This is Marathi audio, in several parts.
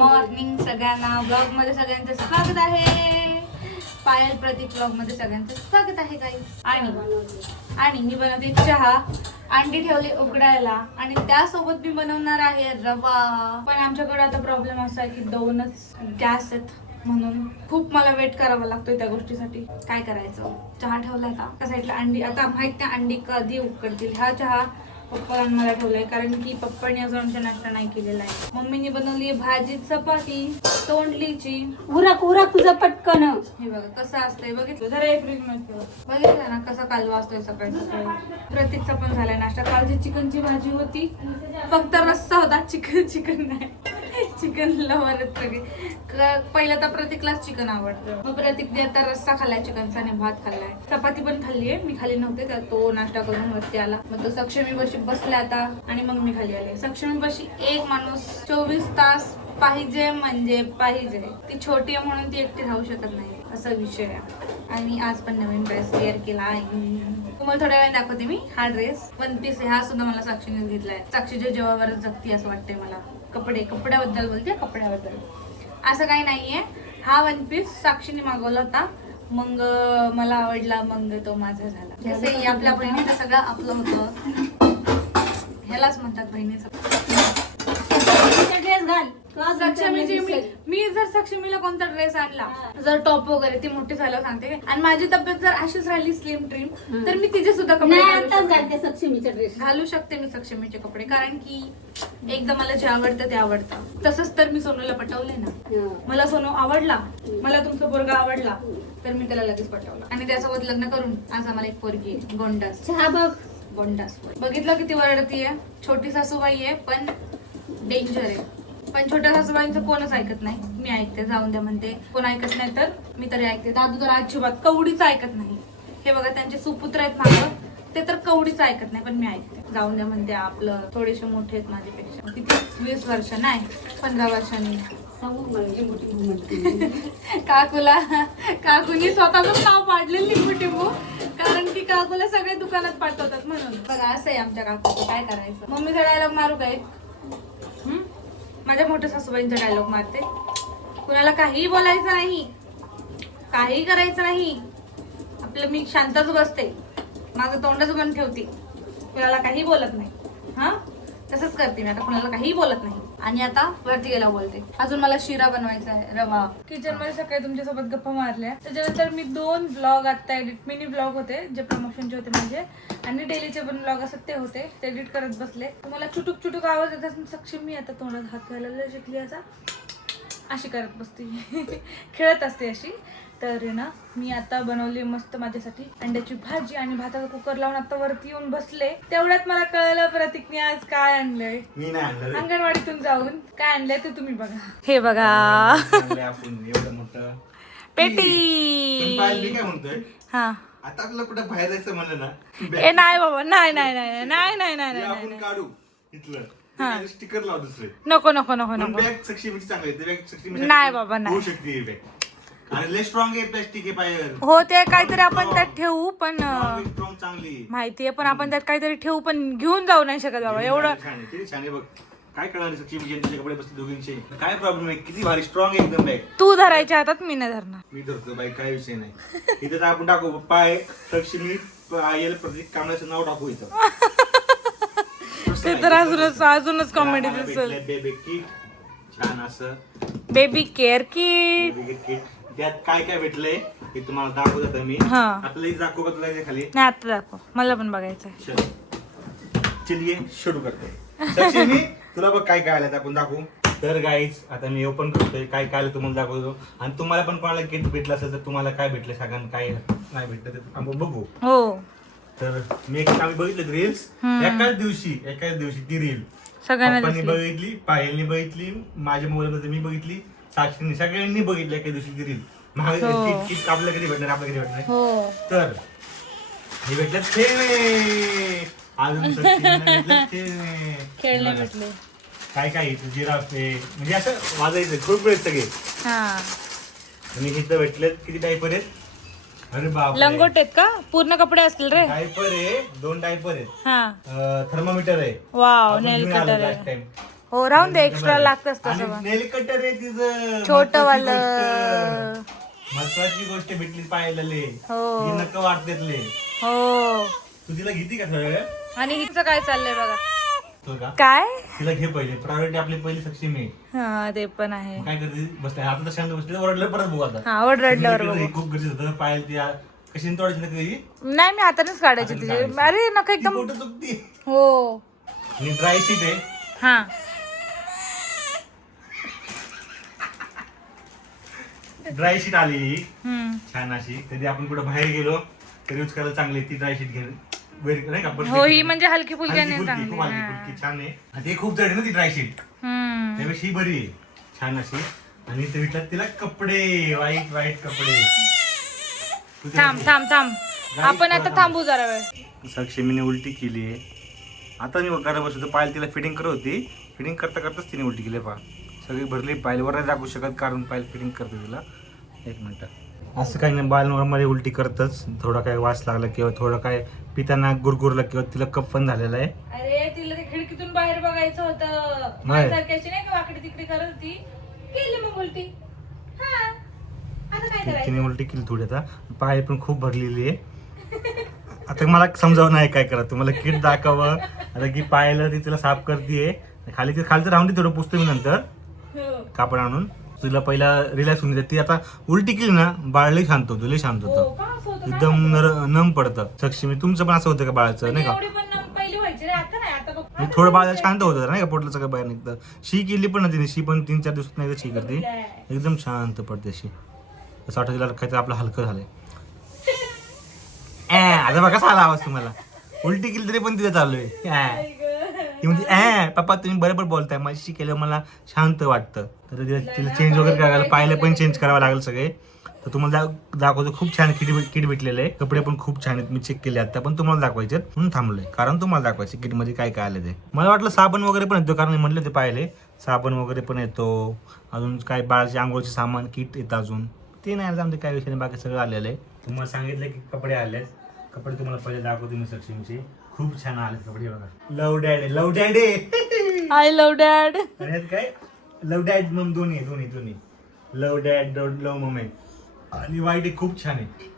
मॉर्निंग सगळ्यांना. ब्लॉग मध्ये सगळ्यांचं स्वागत आहे. पायल प्रतीक ब्लॉग मध्ये सगळ्यांचं स्वागत आहे गाईस. आणि मी बनवते चहा. अंडी ठेवली उकडायला आणि त्यासोबत मी बनवणार आहे रवा. पण आमच्याकडे आता प्रॉब्लेम असा आहे की 2च गॅस आहेत, म्हणून खूप मला वेट करावा लागतोय त्या गोष्टीसाठी. काय करायचं? चहा ठेवलाय का त्या साईडला. अंडी आता माहित नाही अंडी कधी उकडतील. हा चहा पप्पांनी मला ठेवलाय कारण की पप्पांनी अजून आमच्या नाश्ता नाही केलेला आहे. मम्मीने बनवली भाजी, चपाती, तोंडलीची. उरक तुझं पटकन. हे बघा कसं असतंय, बघितलं जरा एक फ्रीज मध्ये बघितलं ना कसा कालवा असतोय सकाळी सकाळी. प्रतीकचा पण झालाय नाश्ता. कालची चिकनची भाजी होती, फक्त रस्सा होता. चिकन नाही, चिकन लवरच सगळे. पहिला तर प्रतीकलाच चिकन आवडतं, मग प्रतीकने आता रस्सा खाल्लाय चिकनचा आणि भात खाल्लाय. चपाती पण खाल्ली आहे, मी खाली नव्हते तर तो नाश्ता करून वरती आला. मग तो सक्षमी बशी बसला आता आणि मग मी खाली आले. सक्षमी बशी एक माणूस 24 तास पाहिजे म्हणजे पाहिजे. ती छोटी आहे म्हणून ती एकटी राहू शकत नाही, असा विषय आहे. आणि आज पण नवीन ड्रेस वेअर केला आहे. तुम्हाला थोड्या वेळ दाखवते मी. हा ड्रेस 1 पीस आहे. हा सुद्धा मला साक्षीने घेतलाय. साक्षीच्या जेवावरच जगती असं वाटतंय मला. कपड्याबद्दल बोलते, कपड्याबद्दल असं काही नाहीये. हा 1 पीस साक्षीने मागवला होता, मग मला आवडला, मग तो माझा झाला. जसं आपल्या बहिणीचं सगळं आपलं होतं, ह्यालाच म्हणतात बहिणीचं. ड्रेस घाल. मी जर सक्षमीला कोणता ड्रेस आणला, जर टॉप वगैरे, ती मोठी झाल्यावर सांगते. आणि माझी तब्येत जर अशीच राहिली स्लिम ट्रिम, तर मी तिचे सुद्धा कपडे घालू शकते. मी सक्षमीचे कपडे, कारण की एकदम मला जे आवडतं ते आवडतं. तसंच तर मी सोनूला पटवले ना. मला सोनू आवडला, मला तुमचा पोरगा आवडला, तर मी त्याला लगेच पटवलं आणि त्यासोबत लग्न करून आज आम्हाला एक पोरगी आहे. गोंडास. चहा बघ. गोंडास बघितलं किती वरडती आहे. छोटी सासूबाई आहे पण डेंजर आहे. पण छोट्या सासूबाईंचं कोणच ऐकत नाही. मी ऐकते, जाऊन द्या म्हणते. कोण ऐकत नाही तर मी तरी ऐकते. दादू तर अजिबात कवडीच ऐकत नाही. हे बघा त्यांचे सुपुत्र आहेत मागं, ते तर कवडीच ऐकत नाही, पण मी ऐकते. जाऊन द्या म्हणते. आपलं थोडेसे मोठे आहेत माझ्यापेक्षा. किती 20 वर्ष नाही, 15 वर्षांनी. काकूनी स्वतःच नाव पाडलेलं लिंबू, कारण की काकूला सगळे दुकानात पाठवतात म्हणून. बघा असं आहे आमच्या काकूचं. काय करायचं? मम्मीचा डायलॉग मारू काय? माझ्या मोठ्या सासूबाईंचा डायलॉग मारते. कुणाला काही बोलायचं नाही, काही करायचं नाही. आपलं मी शांतच बसते, माझं तोंडच बंद ठेवते, कुणाला काही बोलत नाही. हा तसंच करते मी आता, कुणाला काही बोलत नाही. आणि आता वरती गेला बोलते. अजून मला शिरा बनवायचा आहे, रवा. किचन मध्ये सकाळी तुमच्यासोबत गप्पा मारल्या. त्याच्यानंतर मी 2 ब्लॉग आता एडिट, मिनी ब्लॉग होते जे प्रमोशनचे होते माझे, आणि डेलीचे पण ब्लॉग असत ते होते, ते एडिट करत बसले. तुम्हाला चुटुक आवाज येत असेल. सक्षमी आता तोंडात हात घालायला शिकली, अशी करत बसते खेळत असते अशी. तर ना मी आता बनवली मस्त माझ्यासाठी अंड्याची भाजी आणि भाताचा कुकर लावून आता वरती येऊन बसले. तेवढ्यात मला कळलं प्रतीकने आज काय आणलंय. मी नाही आणलं. अंगणवाडीतून जाऊन काय आणलंय ते तुम्ही बघा. हे बघा एवढं मोठं पेटी. मी काय म्हणतोय, हा आता आपल्याला कुठं बाहेर जायचं म्हणलं ना, ए नाही बाबा, नाही आपण काढू इथलं स्टिकर लाव दुसरे. नको बॅग सक्षमीची चांगली आहे. बॅग सक्षमी नाही बाबा, नाही. होऊ शकते ही बॅग. आणि लय स्ट्रॉंग आहे, प्लास्टिक आहे पायर. हो ते काहीतरी आपण त्यात ठेवू, पण स्ट्रॉंग चांगली माहितीये, पण आपण त्यात काहीतरी ठेवू, पण घेऊन जाऊ नाही शकत बाबा एवढं. किती छान आहे बघ. काय कळणार सक्षमी कपडे बसते दोघींचे. काय प्रॉब्लेम आहे, किती भारी स्ट्रॉंग आहे एकदम बॅग. तू धरायच्या हातात, मी नाही धरणार. मी धरतो बाई, काय विषय नाही. इथं आपण टाकू पाय सक्षमी पायल प्रतीक कांबळ्याचं नाव टाकू इथं. ते तर अजूनच कॉमेडी दिसेल. बेबी किट छान असं, baby care kit. Baby kit त्यात काय काय भेटलंय हे तुम्हाला दाखवत मी. आपल्याला दाखवू का तुला खाली? नाही आता दाखव, मला पण बघायचंय. चलिए सुरू करते. सक्षमी तुला बघ काय काय आलं आपण दाखवू. तर गाईज आता मी ओपन करतोय. काय काय आलं तुम्हाला दाखवतो. आणि तुम्हाला पण कोणाला गिफ्ट भेटलं असेल तर तुम्हाला काय भेटलं सांगा, काय नाही भेटलं तर आपण बघू. हो तर मी आम्ही बघितलं रील्स एकाच दिवशी ती रील सगळ्यांनी बघितली, पायलनी बघितली, माझ्या मोबाईल मध्ये मी बघितली, साक्षीने, सगळ्यांनी बघितलं एका दिवशी ती रील. आपल्याला कधी भेटणार, आपल्याला कधी भेटणार. तर हे भेटलं खेळणे. अजून खेळणे भेटले. काय काय जिराफ आहे, म्हणजे असं वाजायचं खूप वेळ सगळे. आणि हे तर भेटलेत किती डायपर आहेत. अरे बाप, लंगोट आहेत का? पूर्ण कपडे असतील रे. डायपर आहे, 2 डायपर आहेत, थर्मोमीटर आहे. वाव, नेल कटर लास्ट टाइम हो राहून दे, एक्स्ट्रा लागतच आणि तसं. नेल कटर आहे तिचं छोटं महत्वाची वालं. गोष्ट. महत्वाची गोष्ट भेटली पाहिलेले हो. नक वाटतेतले. हो. तू तिला घेती का थोड्या वेळ? आणि हिचं काय चाललंय बघा. तो का काय? तिला घे पहिले, प्रायोरिटी आपली पहिली सक्षम आहे. हा ते पण आहे. मग काय करते बसते आता तर शांत बसते, ओरडलं परत बघू आता. हा ओरडल्यावर बघू. खूप गरजेचं होतं पायल ती कशी तोडायची नका ही नाही मी हातानेच काढायची हाताने तिची. काढायची. अरे नका एकदम. फोटो चुकती. हो. आणि ड्राय शीट आहे. हा ड्राय शीट आली हम्म. छान अशी. कधी आपण कुठे बाहेर गेलो तर यूज करायला चांगली ती ड्राय शीट घेऊन नाही का. हो ही म्हणजे हलकी फुलकी हलकी आणि फुलकी, चांगली. खूप हलकी फुलकी छान आहे. आणि ते खूप जड आहे ना ती ड्राय शीट, हम्म. त्यापेक्षा ही बरी आहे छान अशी. आणि ते विकतात तिला कपडे, वाईट वाईट कपडे. तू तिला थांब घे. थांब थांब Guys, आपण आता थांब. थांबू जरा वेळ. साक्षीमीने उलटी केली आहे. आता मी घरात बसतो पायल तिला फिटिंग करत होती. फिटिंग करता करताच तिने उलटी केली पहा. सगळी भरली पायल. वर नाही दाखवू शकत कारण पायल फिटिंग करते तिला. एक मिनिट. असं काही नाही, बाल नॉर्मली उलटी करतच. थोडा काय वास लागला किंवा थोडं काय पिताना गुरगुरलं किंवा तिला कप पण झालेला आहे. अरे तिला ते खिडकीतून बाहेर बघायचं होतं. नाही. माझ्यासारख्याची नाही का वाकडी तिकडे करत होती. केली मग उलटी. हा आता काय करायचं. तिने उलटी केली थोडी. आता पाय पण खूप भरलेली आहे. आता मला समजावं नाही काय करा. तुम्हाला किट दाखवावं आता की पायाला ती तिला साफ करते. खाली ते खालचं राहून दे, थोडं पुसतो मी नंतर हो. कापड आणून. तुला पहिला रिलॅक्स होऊन ती आता उलटी केली ना बाळ शांत होतं, लय शांत हो, होतं. का असं होतं? काय एकदम माहिती? नम पडतं. सक्षमी तुमचं पण असं होतं का बाळाचं म्हणजे नाही का? एवढी पण पहिली व्हायची रे, आता नाही. आता बघ. म्हणजे थोडं बाळ शांत होतं नाही का, पोटलं सगळं बाहेर निघतं. शी केली पण ना तिने, शी पण 3-4 दिवसात नाही शी करते. एकदम शांत पडते शी. असं वाटतं तिला काहीतरी आपलं हलकं झालंय. आता बघा कसा आला आवाज तुम्हाला. उलटी केली तरी पण तिला चालू आहे. ती म्हणते पप्पा तुम्ही बरोबर बोलताय, माझी केल्यावर मला शांत वाटतं. तर तिला चेंज वगैरे करायला, पाहिलं पण चेंज करावं लागेल सगळे. तर तुम्हाला दाखवतो. खूप छान किट भेटलेलं आहे. कपडे पण खूप छान आहेत, मी चेक केले आता. पण तुम्हाला दाखवायचे म्हणून थांबलोय, कारण तुम्हाला दाखवायचे किट मध्ये काय काय आलं ते. मला वाटलं साबण वगैरे पण येतो, कारण म्हटलं ते पाहिले साबण वगैरे पण येतो. अजून काय बाळाचे आंघोळचे सामान किट येतं अजून. ते नाही आलं काय विषय नाही, बाकी सगळं आलेलं आहे. तुम्हाला सांगितलं की कपडे आलेत. कपडे तुम्हाला पहिले दाखवतो मी सक्षमीचे. खूप छान आले कपडे बघा. Love dad, love dad I love dad. आणि काय लव डॅड मम दोन्ही लव डॅड लव मम आहे. आणि वाईट आहे, खूप छान आहे.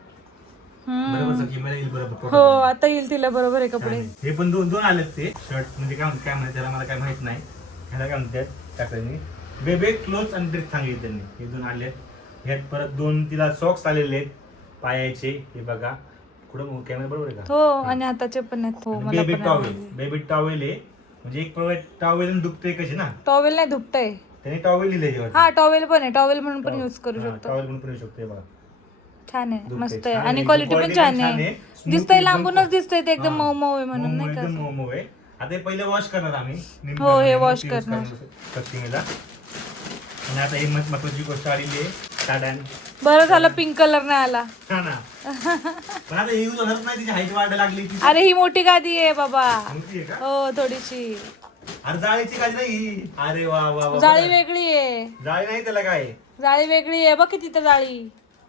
बरोबर सखी मला येईल बरोबर. हो आता येईल तिला बरोबर आहे कपडे. हे पण दोन आलेत ते शर्ट. म्हणजे काय म्हणतात त्याला मला काय माहित नाही. ह्याला काय म्हणतात टाकल्याने बेबे क्लोथ आणि ड्रेस सांगितले त्यांनी. हे 2 आलेत. ह्यात परत 2 तिला सॉक्स आलेले आहेत पायाचे. हे बघा कुठं कॅमेरा बरोबर आहे का. हो आणि हाताचे पण आहेत. हो मला बेबी पण टॉवेल, बेबी टॉवेल आहे. म्हणजे एक टॉवेल दुखते कशी ना, टॉवेल नाही धुपतय. त्याने टॉवेल लिहिले. हा टॉवेल पण आहे. टॉवेल म्हणून पण युज करू शकतो. टॉवेल म्हणून पण येऊ शकतो. हे बघा छान आहे, धुपते. मस्त आहे. छान आणि आहे. क्वालिटी पण Quality छान छान आहे. आहे. दिसतंय Smooth लांबूनच एकदम. दिसतंय ते एकदम हा. मऊ आहे म्हणून नाही एकदम का. मऊ आहे. आता हे पहिले वॉश करणार आम्ही. हो, हे wash करणार. सक्षमीला. आणि आता ही महत्वाची गोष्ट आलेली आहे साड्या. बरं झालं पिंक कलर नाही आला. हा ना. पण आता हे यूज होणार नाही, तिची हाईट वाढायला लागली. अरे ही मोठी गादी आहे बाबा. मोठी आहे का? हो थोडीशी. अरे जाळीची गाडी नाही. अरे वा वा वा. जाळी वेगळी आहे. जाळी नाही त्याला काय. जाळी वेगळी आहे बघ किती तर जाळी.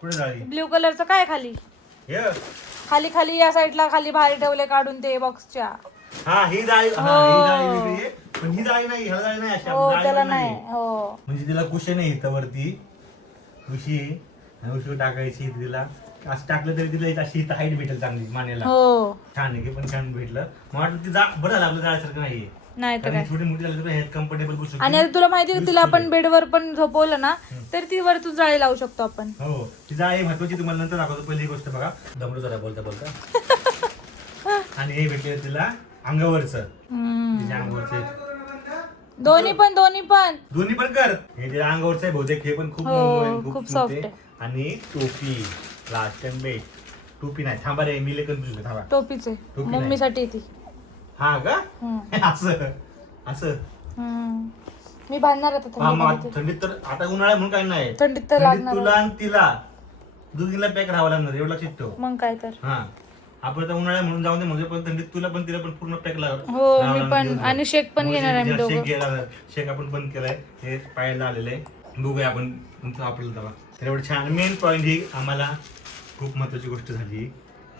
कुठे जाळी. ब्ल्यू कलरचं काय खाली हे खाली खाली या साईडला खाली बाहेर ठेवले काढून ते बॉक्सच्या. हा ही जाळी. हा ही जाळी वेगळी आहे. पण ही जाळी नाही, ह्याला जाळी नाही. अशी हो जाळी त्याला पण नाही. नाहीये. हो म्हणजे तिला कुशन आहे इथं वरती उशी आहे. आणि उशी टाकायची तिला. असं टाकलं तरी तिला अशी इथं हाईट भेटेल चांगली मानेला. हो छान आहे, पण छान भेटलं. मला वाटतं ती बरं झालं आपलं जाळ्यासारखं नाहीये. नाही तर काय. छोटी मोठी झाली तर ह्यात कम्फर्टेबल बसू शकते. आणि आता तुला माहिती का तिला आपण बेडवर पण झोपवलं ना तर ती वरतून जाळी लावू शकतो आपण. हो ती जाळी महत्वाची. तुम्हाला नंतर दाखवतो. पहिली गोष्ट बघा दमडू जरा बोलता बोलता. आणि हे भेटले तिला अंगावरचं. तिच्या अंगावरचं दोन्ही पण दोन्ही पण कर. हे जे अंगावरचं आहे बहुतेक हे पण खूप मऊ आहे, खूप खूप सॉफ्ट smooth आहे. आणि टोपी लास्ट टाइम बेट. टोपी नाही थांबा रे, मी लेखन तुझं थांबा. टोपीचे टोपी नाही. मम्मीसाठी ती. हा का हम्म. असं असं. मी बांधणार आता हा, मग थंडीमध्ये. थंडीत तर आता उन्हाळा म्हणून काही नाही. थंडीत तर थंडीत लागणार. तुला आणि तिला दोघीला पॅक राहावं लागणार एवढं लक्षात ठेव. मग काय तर. हा आपण तर उन्हाळ्या म्हणून जाऊ दे म्हणजे, पण थंडीत तुला पण तिला पण पूर्ण पॅक हो मी पण. आणि शेक पण घेणार आहे मी दोघं. शेक घ्यायला. शेक आपण बंद केलाय. हे पायाला आलेलं आहे. बघूया आपण आपल्याला दवा. तर एवढं छान. मेन पॉईंट ही आम्हाला खूप महत्वाची गोष्ट झाली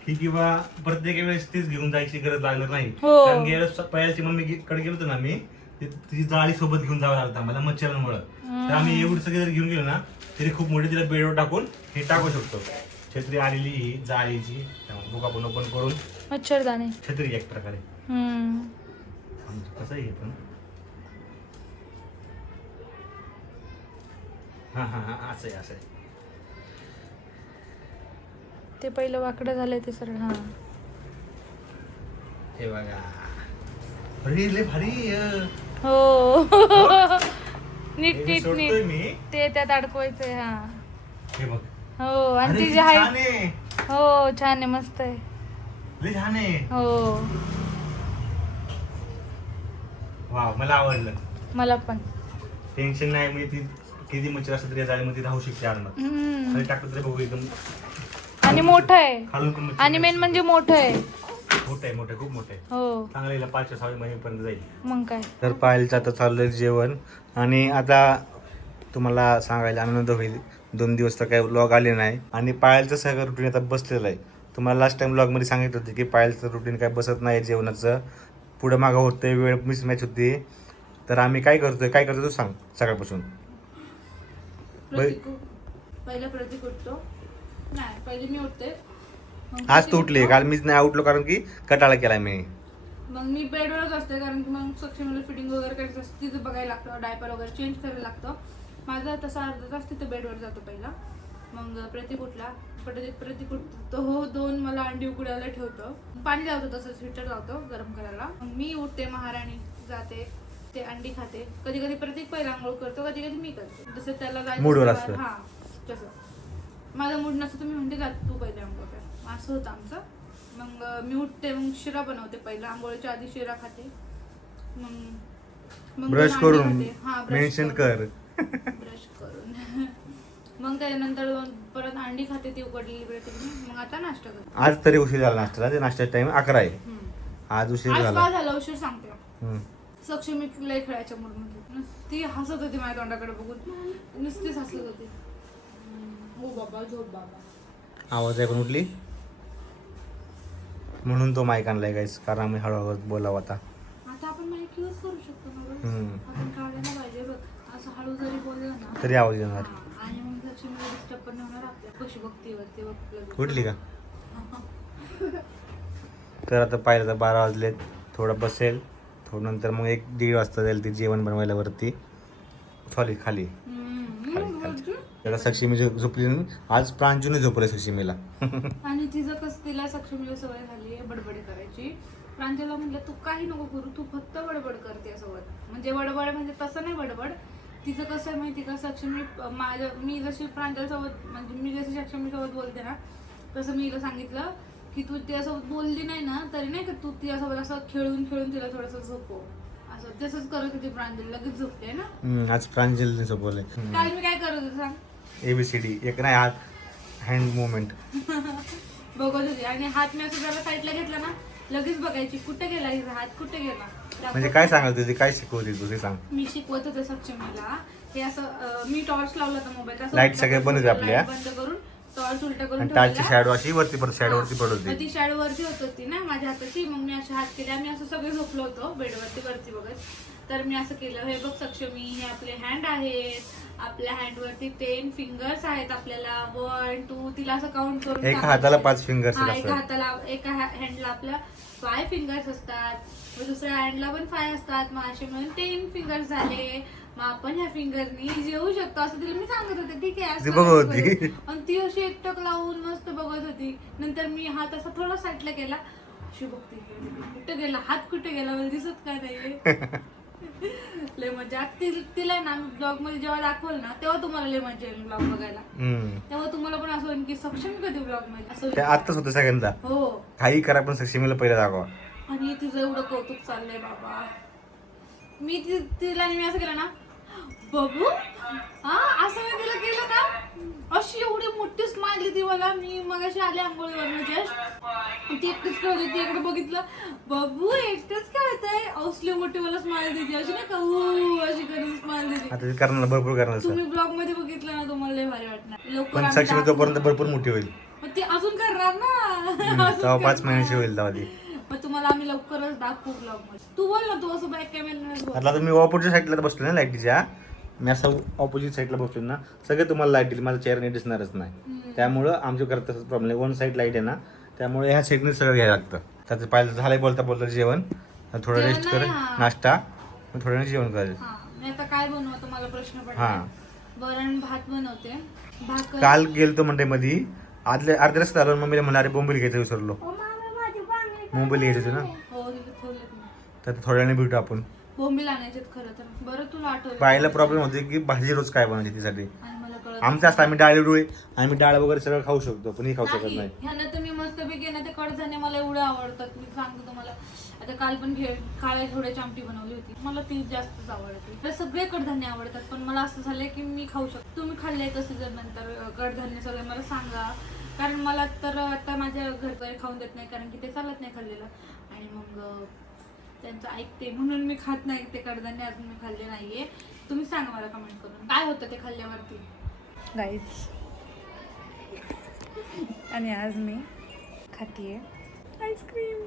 ही, किंवा प्रत्येक वेळेस तीच घेऊन जायची गरज लागणार नाही. हो. कारण गेल्या पायाची मम्मी कडे गेलो होतो ना मी, तिची जाळी सोबत घेऊन जावं लागतं आम्हाला मच्छरांमुळे. तर आम्ही एवढं सगळं जर घेऊन गेलो ना तरी खूप मोठी तिला बेडवर टाकून हे टाकू शकतो. छत्री आलेली ही जाळीची, बुक आपण ओपन करून मच्छरदाणी छत्री एक प्रकारे. कसं आहे पण हा हा हा असं आहे असं आहे. ते पहिलं वाकडं झालंय ते सरळ. हा हे बघा, अरे लय भारी. हो नीट हे नीट सोडतोय नीट मी. ते त्यात अडकवायचंय. हा हे बघ. हो आणि अरे ती किती जी आहे छान आहे. हो छान आहे, मस्त आहे. लय छान आहे. हो वाव, मला आवडलं. मला पण. टेन्शन नाही, म्हणजे ती किती मच्छर असत तरी जाळीमध्ये राहू शकते आरामात. खाली टाकलं तरी बघू एकदम. आणि मोठं आहे. खालून पण मच्छर आणि मेन म्हणजे मोठं आहे. मोठं आहे, मोठं आहे, खूप मोठं आहे. हो चांगलं येईल 5-6 महिन्यापर्यंत जाईल. मग काय. तर पायलचं आता चाललंय जेवण. आणि आता तुम्हाला सांगायला आनंद होईल, 2 दिवस तर काही व्लॉग आले नाही आणि पायलचं सगळं रुटीन आता बसलेलं आहे. तुम्हाला लास्ट टाइम व्लॉगमध्ये सांगितलं होतं की पायलचं रुटीन काय बसत नाही जेवणाचं, पुढं मागं होतंय, वेळ मिसमॅच होते. तर आम्ही काय करतो तू सांग सकाळपासून. पहिलं प्रतीक उठतो. नाही पहिले मी उठते. आज तू उठली, काल मीच नाही उठलो कारण की कटाळा केला मी. मग मी बेडवरच असते कारण की मग सक्षमीला फिटिंग वगैरे करायचं असतं, तिथं बघायला लागतं, डायपर वगैरे चेंज करायला लागतं. माझा तसा अर्धा तास तिथं बेडवर जातो पहिला. मग प्रतीक उठला, प्रतीक उठतो हो 2 मला अंडी उकडायला ठेवतो, पाणी लावतो, तसंच हिटर लावतो गरम करायला. मग मी उठते, महाराणी जाते, ते अंडी खाते. कधी कधी प्रतीक पहिला आंघोळ करतो, कधी कधी मी करते, जसं त्याला मूडवर जायचं असतं. हा तसं. माझा मूड नसतो तुम्ही म्हणते जात तू पहिले आंघोळ कर, असं होतं आमचं. मग मी उठते, मग शिरा बनवते पहिला, आंघोळीच्या आधी शिरा खाते. मग ब्रश दोन करून अंडी खाते. हा मेन्शन कर. ब्रश करून मग त्यानंतर परत अंडी खाते ती उकडलेली प्रतीकने. मग आता नाश्ता करते. आज तरी उशीर झाला नाश्त्याला, ते नाश्त्याचा टाइम 11 आहे. आज उशीर आज झाला. काय झालं उशीर सांगते. सक्षमी लय खेळायच्या मूड मध्ये ती हसत होती माझ्या तोंडाकडे बघून, नुसतीच हसत होती. हो बाबा झोप बाबा. आवाज ऐकून उठली म्हणून तो माईक आणलाय गाईस, कारण आम्ही हळूहळू बोलावं आता. आता आपण माईक यूज करू शकतो ना बघ. आपण काढायला पाहिजे बघ, असं हळू जरी बोललं ना तरी आवाज येणार. आणि मग लक्ष्मीला डिस्टर्ब पण नाही होणार आपल्या. कशी बघते वरती बघ. उठली का? तर आता पाहिलं तर 12 वाजलेत, थोडं बसेल, थोडं नंतर मग 1-1:30 वाजता जाईल ती जेवण बनवायला वरती. खाली खाली त्याला सक्षमी झोपली. आज प्रांजूने झोपले सक्षमीला. आणि तिचं कसं तिला सक्षमीला सवय झाली आहे बडबड करायची. प्रांजलला म्हटलं तू काही नको करू, तू फक्त बडबड करते सोबत. म्हणजे बडबड म्हणजे तसं नाही बडबड. तिचं कसं आहे माहिती का, सक्षमी मी जशी प्रांजल सोबत म्हणजे मी जशी सक्षमी सोबत बोलते ना, तसं मी हिला सांगितलं की तू तिच्यासोबत बोलली नाही ना तरी नाही का तू तिच्यासोबत असं खेळून खेळून तिला थोडंसं झोपव. असं तसंच करत होती प्रांजल, लगेच झोपते ना. आज प्रांजलने झोपवलंय. काल मी काय करत होते सांग. ABCD एक नाही, हात हँड मुवमेंट बघत होती. आणि हात मी असं जरा साईडला घेतला ना लगेच बघायची कुठे गेला हिचा हात, कुठे गेला. म्हणजे काय सांगत होती, काय शिकवते तुझे सांग. मी शिकवत होते सक्षमीला हे असं मी टॉर्च लावला होता मोबाईल, लाईट सगळे बंद होते आपल्या. बंद करून टॉर्च उलटा करून आणि टाचची शॅडो अशी वरती पडत, शॅडो वरती पडत होती. ती शॅडो वरती होत होती ना माझ्या हाताची. मग मी असे हात केले, आम्ही असं सगळे झोपलो होतो बेडवरती वरती बघत. तर मी असं केलं, हे बघ सक्षमी हे आपले हँड आहेत, आपल्या हँड वरती 10 फिंगर्स आहेत आपल्याला, 1 2 तिला असं काउंट करून एका हाताला 5 फिंगर्स एका हाताला एका हँडला आपल्या 5 फिंगर्स असतात, मग दुसऱ्या हँडला पण 5 असतात. मग असे म्हणून 10 फिंगर्स झाले. मग आपण ह्या फिंगरनी जेवू शकतो असं तिला मी सांगत होते. ठीक आहे असं करू. आणि ती अशी एकटक लावून मस्त बघत होती. नंतर मी हात असा थोडा साईडला केला, अशी बघते कुठे गेला हात, कुठे गेला मला दिसत काय नाही. लय मजा. तिला ना ब्लॉग मध्ये जेव्हा दाखवल ना तेव्हा तुम्हाला लय मजा येईल ब्लॉग बघायला. तेव्हा तुम्हाला पण असं होईल की सक्षमी कधी ब्लॉग मध्ये असं आत्ताच होतं सगळ्यांदा. हो काही करा पण सक्षमीला पहिला दाखवा. आणि तिचं एवढं कौतुक चाललंय बाबा. मी तिला मी असं केलं ना बघू हा असं मी तिला केलं ना, अशी एवढी मोठी स्माइल दिली मला. मी मग अशी आले आंघोळीवरनं जस्ट, ती एकटीच खेळत होती, इकडे बघितलं बघू एकटंच खेळतंय, असली मोठी मला स्माइल दिली अशी नाही का अशी करून स्माइल दिली. आता ते करणार, भरपूर करणार. तुम्ही ब्लॉग मध्ये बघितलं ना तुम्हाला लय भारी वाटणार. लवकर पण सक्षमी तोपर्यंत भरपूर मोठी होईल. ती अजून करणार ना. 5 महिन्याची होईल तेव्हा ती. मग तुम्हाला आम्ही लवकरच दाखवू ब्लॉग मध्ये. तू बोल ना, तू असं बॅक कॅमेरा आता मी ऑपोजिट साईडला बसलो ना लाईटीच्या, मी असं ऑपोजिट साईडला बसलो ना, सगळे तुम्हाला लाईट दिली, माझा चेअर नीट दिसणारच नाही. त्यामुळं आमच्या घरात तसंच प्रॉब्लेम आहे, वन साईड लाईट आहे ना, त्यामुळे ह्या साईडने सगळं घ्यायला लागतं. त्याचं पाहिलं झालंय बोलता बोलता जेवण, थोडं जेवण रेस्ट कर, नाही, हा. नाश्ता, मग थोडं वेळ जेवण करायचं. हा, मी आता काय बनवतो मला प्रश्न हा. पडला. वरण भात बनवते, भाकर. काल गेलतो मंडे मध्ये, अर्ध्या रस्त्यात आलो, मम्मीला म्हणलं अरे बोंबील घ्यायचं विसरलो, बोंबील घ्यायचे होते ना, हो ठेवलेत मी. तर थोड्या वेळाने भेटू आपण. बोंबील आणायचे खरं तर. बरं तुला आठवलं. पाहायला प्रॉब्लेम होते की भाजी रोज काय बनायची त्यासाठी. आणि मला कळत आमचं असतं आम्ही आम्ही डाळ वगैरे सगळं खाऊ शकतो, पण हे खाऊ शकत नाही. ह्यानं तुम्ही मस्त पैकी ना ते कडधान्य मला एवढे आवडतात, मी सांगतो तुम्हाला. आता काल पण काळ्या थोड्याची आमटी बनवली होती, मला ती जास्तच आवडते. तर सगळे कडधान्य आवडतात, पण मला असं झालंय की मी खाऊ शकतो. तुम्ही खाल्ले कसं जर नंतर कडधान्य सगळे मला सांगा, कारण मला तर आता माझ्या घरचं खाऊन देत नाही, कारण की ते चालत नाही खाल्लेलं. आणि मग त्यांचं ऐकते म्हणून मी खात नाही ते कडधान्य, अजून मी खाल्ले नाहीये. तुम्ही सांगा मला कमेंट करून काय होतं ते खाल्ल्यावरती गाईज. आणि आज मी खातीये आईस्क्रीम.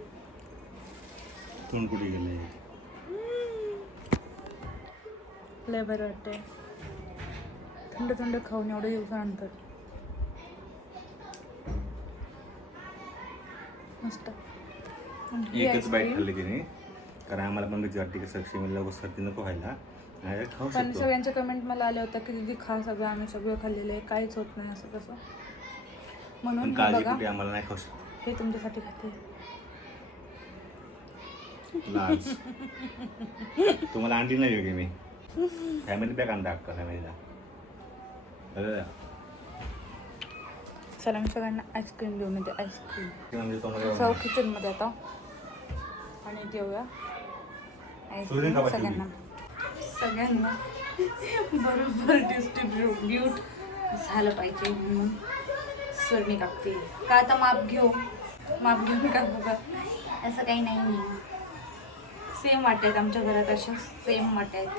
कोण कुठे गेले? लय बरं वाटतंय थंड थंड खाऊन एवढं दिवसानंतर. मस्त. एकच बाईट खाल्ली तिने, कारण आम्हाला पण भीती वाटते की सक्षमीला सर्दी नको व्हायला, खाऊ पण शकतो. सगळ्यांच्या कमेंट मला आल्या होत्या की दीदी खा सगळं, आम्ही सगळं खाल्लेलं आहे, काहीच होत नाही असं तसं. म्हणून पण हे काळजी बघा, कुठे आम्हाला नाही खाऊ शकतो. हे तुमच्यासाठी खाते. लाज. तुम्हाला अंडी नाही योग्य मी फॅमिली पॅक आणता अक्का फॅमिलीला. चला मी सगळ्यांना आईस्क्रीम घेऊन येते. आईस्क्रीम म्हणजे तुम्हाला जाऊ किचन मध्ये आता आणि देऊया आईस्क्रीम सगळ्यांना. सगळ्यांना बरोबर डिस्ट्रीब्यूट झालं पाहिजे म्हणून सरणी कापते का. आता माप घेऊन का बघा, असं काही नाही. सेम वाट्या आहेत आमच्या घरात, अशा सेम वाट्या आहेत.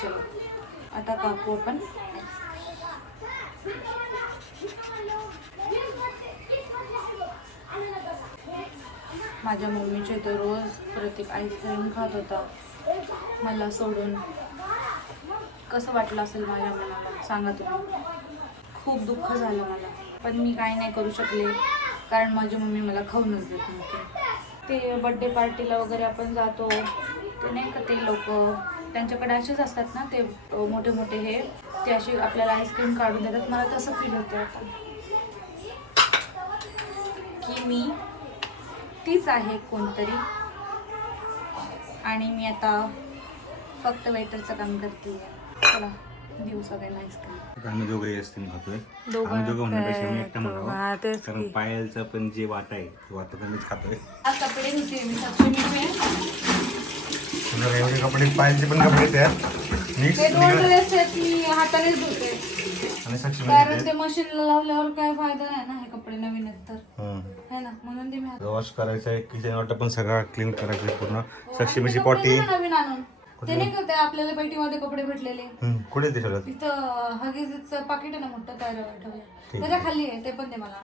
चलो आता कापू आपण. माझ्या मम्मीचे तर रोज प्रत्येक आईस्क्रीम खात होता, मला सोडून. कसं वाटलं असेल माझ्या मनाला सांगा तुम्ही. खूप दुःख झालं मला, पण मी काय नाही करू शकले, कारण माझी मम्मी मला खाऊनच देत नव्हती. ते बड्डे पार्टीला वगैरे आपण जातो ते नाही का, ते लोक त्यांच्याकडे असेच असतात ना, ते मोठे मोठे हे, ते असे आपल्याला आईस्क्रीम काढून देतात. मला तसं फील होतं आता की मी तीच आहे कोणतरी, आणि मी आता फक्त वेटरचं काम करते. चला देऊ सगळ्यांना आईस्क्रीम. आम्ही दोघे आईस्क्रीम खातोय. दोघं आम्ही दोघं म्हणण्यापेक्षा मी काय एकटा तो, म्हणावं, हा, तेच कारण की. पायलचं पण जे वाटा आहे ते वाटा तर मीच खातोय. आज कपडे धुते मी सक्षमीचे. एवढे कपडे, पायलचे पण कपडे त्यात मिक्स ते 2 ड्रेस आहेत मी हातानेच धुते, आणि सक्षमी कारण ते मशीनला लावल्यावर काय फायदा नाही ना, हे कपडे नवीन आहेत तर है ना, म्हणून ते मी वॉश करायचं आहे. किचन वाटा पण सगळा क्लीन करायचं आहे पूर्ण. सक्षमीची कपडे पॉटी ना नवीन आणून ते नाही का, ते आपल्याला पेटीमध्ये कपडे भेटलेले कुठे ते सगळं? तिथं हगीजचं पाकिट आहे ना मोठं, त्याला ठेवलं. त्याच्या खाली आहे, ते पण दे मला.